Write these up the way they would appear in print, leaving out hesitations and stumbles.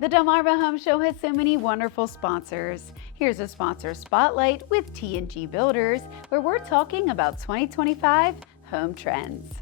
The Delmarva Home Show has so many wonderful sponsors. Here's a sponsor spotlight with T&G Builders, where we're talking about 2025 home trends.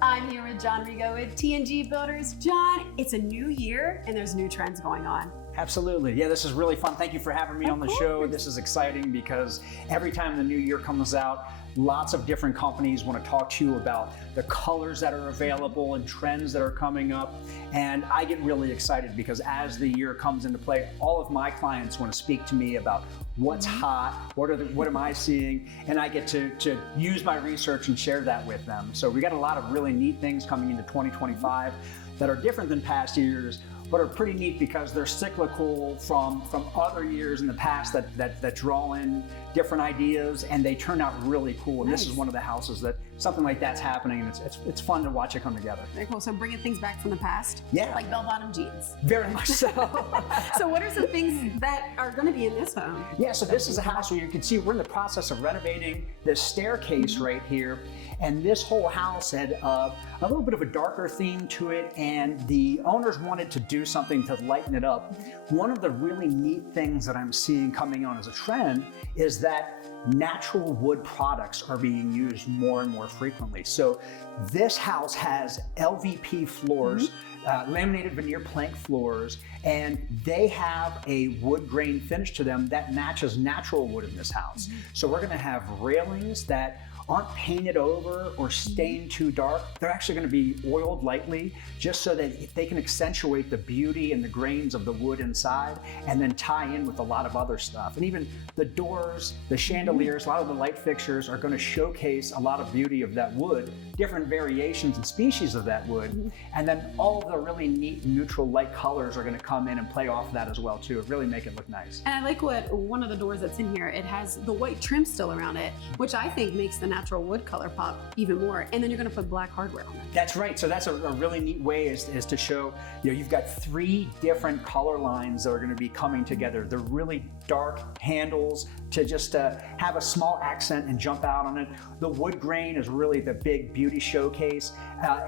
I'm here with John Rego with T&G Builders. John, it's a new year and there's new trends going on. Absolutely. Yeah, this is really fun. Thank you for having me on the show. This is exciting because every time the new year comes out, lots of different companies want to talk to you about the colors that are available and trends that are coming up. And I get really excited because as the year comes into play, all of my clients want to speak to me about what's hot, what am I seeing, and I get to use my research and share that with them. So we got a lot of really neat things coming into 2025 that are different than past years, but are pretty neat because they're cyclical from other years in the past that draw in different ideas, and they turn out really cool. And This is one of the houses that something like that's happening, and it's fun to watch it come together. Very cool. So bringing things back from the past. Yeah. Like bell-bottom jeans. Very much so. So what are some things that are going to be in this home? Yeah, so this is a house where you can see we're in the process of renovating this staircase right here. And this whole house had a little bit of a darker theme to it, and the owners wanted to do something to lighten it up. One of the really neat things that I'm seeing coming on as a trend is that natural wood products are being used more and more frequently. So this house has LVP floors, laminated veneer plank floors, and they have a wood grain finish to them that matches natural wood in this house. So we're gonna have railings that aren't painted over or stained too dark. They're actually going to be oiled lightly just so that they can accentuate the beauty and the grains of the wood inside and then tie in with a lot of other stuff. And even the doors, the chandeliers, a lot of the light fixtures are going to showcase a lot of beauty of that wood, different variations and species of that wood. And then all of the really neat neutral light colors are going to come in and play off of that as well too. Really make it look nice. And I like what one of the doors that's in here, it has the white trim still around it, which I think makes the natural wood color pop even more. And then you're going to put black hardware on it. That's right. So that's a really neat way is to show, you've got 3 different color lines that are going to be coming together. They're really dark handles to just have a small accent and jump out on it. The wood grain is really the big beauty showcase.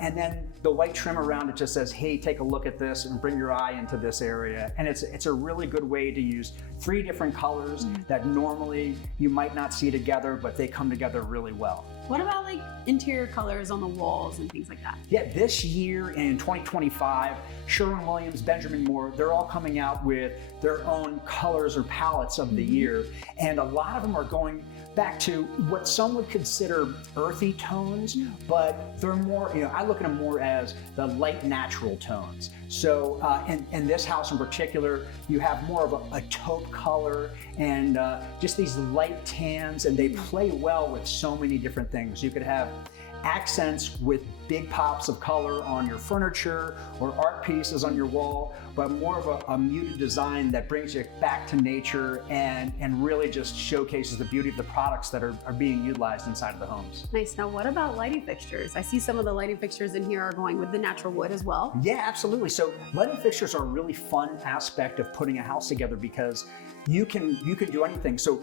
And then the white trim around it just says, hey, take a look at this and bring your eye into this area. And it's a really good way to use 3 different colors that normally you might not see together, but they come together really well. What about like interior colors on the walls and things like that? Yeah, this year in 2025, Sherwin-Williams, Benjamin Moore, they're all coming out with their own colors or palettes of the year. And a lot of them are going back to what some would consider earthy tones, but they're more, I look at them more as the light natural tones. So in this house in particular, you have more of a taupe color and just these light tans, and they play well with so many different things. You could have accents with big pops of color on your furniture or art pieces on your wall, but more of a muted design that brings you back to nature and really just showcases the beauty of the products that are being utilized inside of the homes. Nice. Now what about lighting fixtures? I see some of the lighting fixtures in here are going with the natural wood as well. Yeah, absolutely. So lighting fixtures are a really fun aspect of putting a house together because you can do anything. So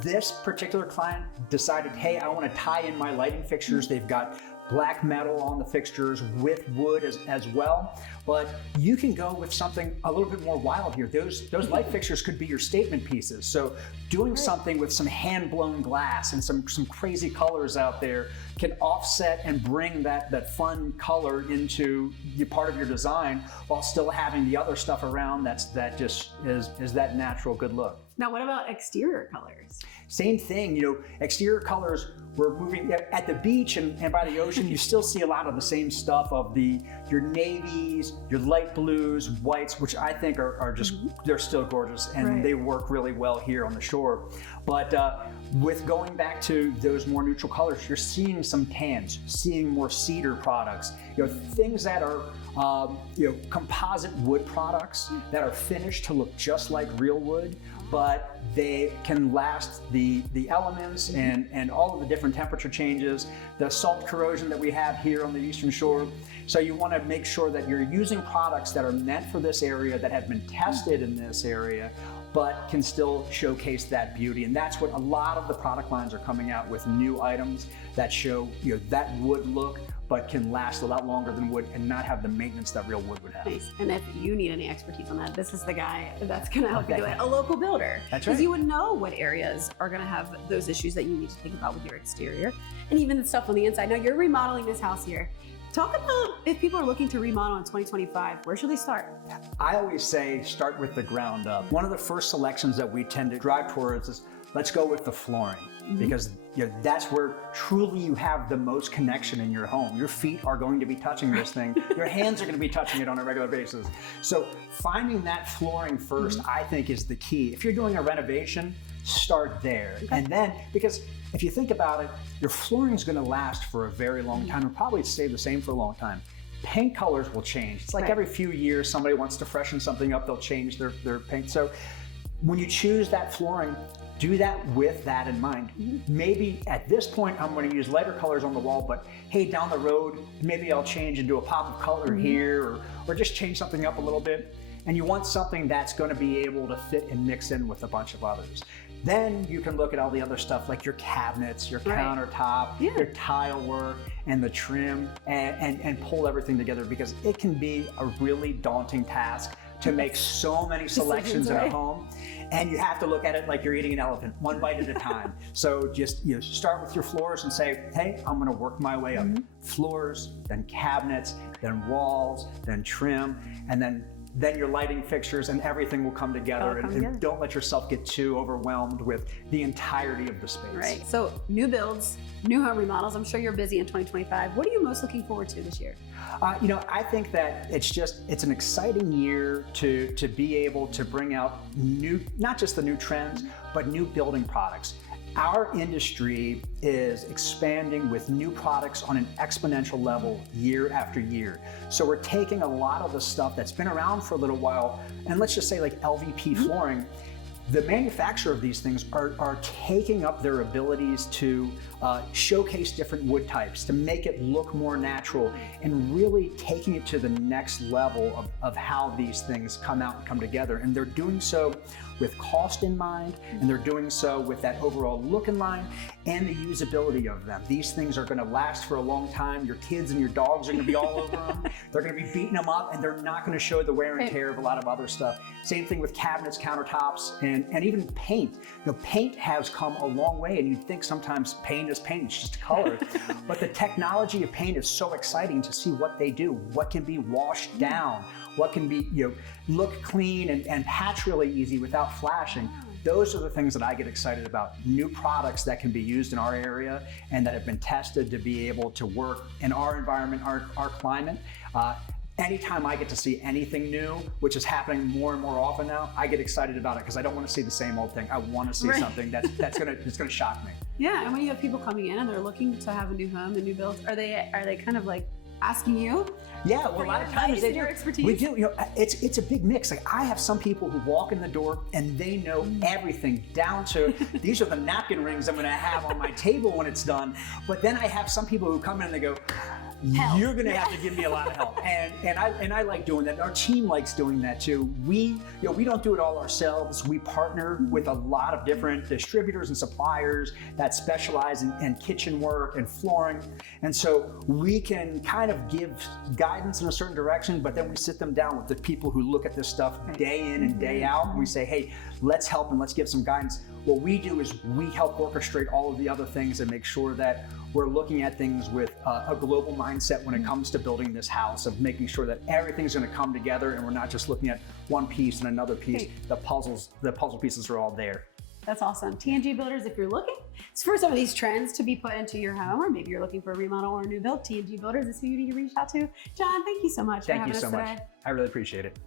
this particular client decided, hey, I want to tie in my lighting fixtures. They've got black metal on the fixtures with wood as well, but you can go with something a little bit more wild here. Those light fixtures could be your statement pieces. So doing something with some hand-blown glass and some crazy colors out there can offset and bring that fun color into the part of your design while still having the other stuff around that just is that natural good look. Now, what about exterior colors? Same thing, exterior colors, we're moving at the beach and by the ocean, you still see a lot of the same stuff of your navies, your light blues, whites, which I think are just, they're still gorgeous and they work really well here on the shore. But with going back to those more neutral colors, you're seeing some tans, seeing more cedar products, things that are composite wood products that are finished to look just like real wood, but they can last the elements and all of the different temperature changes, the salt corrosion that we have here on the Eastern Shore. So you want to make sure that you're using products that are meant for this area, that have been tested in this area, but can still showcase that beauty. And that's what a lot of the product lines are coming out with, new items that show that wood look, but can last a lot longer than wood and not have the maintenance that real wood would have. Nice. And if you need any expertise on that, this is the guy that's going to help you do it. A local builder. That's right. Because you would know what areas are going to have those issues that you need to think about with your exterior and even the stuff on the inside. Now you're remodeling this house here. Talk about if people are looking to remodel in 2025, where should they start? I always say start with the ground up. One of the first selections that we tend to drive towards is let's go with the flooring, because that's where truly you have the most connection in your home. Your feet are going to be touching this thing. Your hands are going to be touching it on a regular basis. So finding that flooring first, I think, is the key. If you're doing a renovation, start there. And then, because if you think about it, your flooring is going to last for a very long time and probably stay the same for a long time. Paint colors will change. It's like every few years somebody wants to freshen something up, they'll change their paint. So when you choose that flooring, do that with that in mind. Maybe at this point I'm going to use lighter colors on the wall, but hey, down the road, maybe I'll change and do a pop of color here, or just change something up a little bit. And you want something that's going to be able to fit and mix in with a bunch of others. Then you can look at all the other stuff like your cabinets, your countertop, your tile work, and the trim, and pull everything together, because it can be a really daunting task to make so many selections in a home. And you have to look at it like you're eating an elephant, one bite at a time. So just start with your floors and say, hey, I'm gonna work my way up. Floors, then cabinets, then walls, then trim, and then your lighting fixtures, and everything will come together. And don't let yourself get too overwhelmed with the entirety of the space. Right. So new builds, new home remodels. I'm sure you're busy in 2025. What are you most looking forward to this year? I think that it's an exciting year to be able to bring out new, not just the new trends, but new building products. Our industry is expanding with new products on an exponential level year after year. So we're taking a lot of the stuff that's been around for a little while, and let's just say like LVP flooring, the manufacturer of these things are taking up their abilities to showcase different wood types, to make it look more natural, and really taking it to the next level of how these things come out and come together. And they're doing so with cost in mind, and they're doing so with that overall look in mind and the usability of them. These things are going to last for a long time. Your kids and your dogs are going to be all over them. They're going to be beating them up, and they're not going to show the wear and tear of a lot of other stuff. Same thing with cabinets, countertops, and even paint. Paint has come a long way, and you'd think sometimes paint is paint, it's just a color. But the technology of paint is so exciting to see what they do, what can be washed down, what can be, look clean and patch really easy without flashing. Those are the things that I get excited about. New products that can be used in our area and that have been tested to be able to work in our environment, our climate. Anytime I get to see anything new, which is happening more and more often now, I get excited about it because I don't want to see the same old thing. I want to see something that's gonna shock me. Yeah, and when you have people coming in and they're looking to have a new home, a new build, are they kind of like asking you? Yeah, well, a lot of times they do. Expertise? We do. It's a big mix. Like I have some people who walk in the door and they know everything down to these are the napkin rings I'm going to have on my table when it's done. But then I have some people who come in and they go, you're going to have to give me a lot of help, and I like doing that. Our team likes doing that too. We don't do it all ourselves. We partner with a lot of different distributors and suppliers that specialize in kitchen work and flooring, and so we can kind of give guidance in a certain direction. But then we sit them down with the people who look at this stuff day in and day out, and we say, hey, let's help and let's give some guidance. What we do is we help orchestrate all of the other things and make sure that we're looking at things with a global mindset when it comes to building this house, of making sure that everything's going to come together and we're not just looking at one piece and another piece. Hey. The puzzle pieces are all there. That's awesome. T&G Builders, if you're looking for some of these trends to be put into your home, or maybe you're looking for a remodel or a new build, T&G Builders is who you need to reach out to. John, thank you so much for having us today. Thank you so much. I really appreciate it.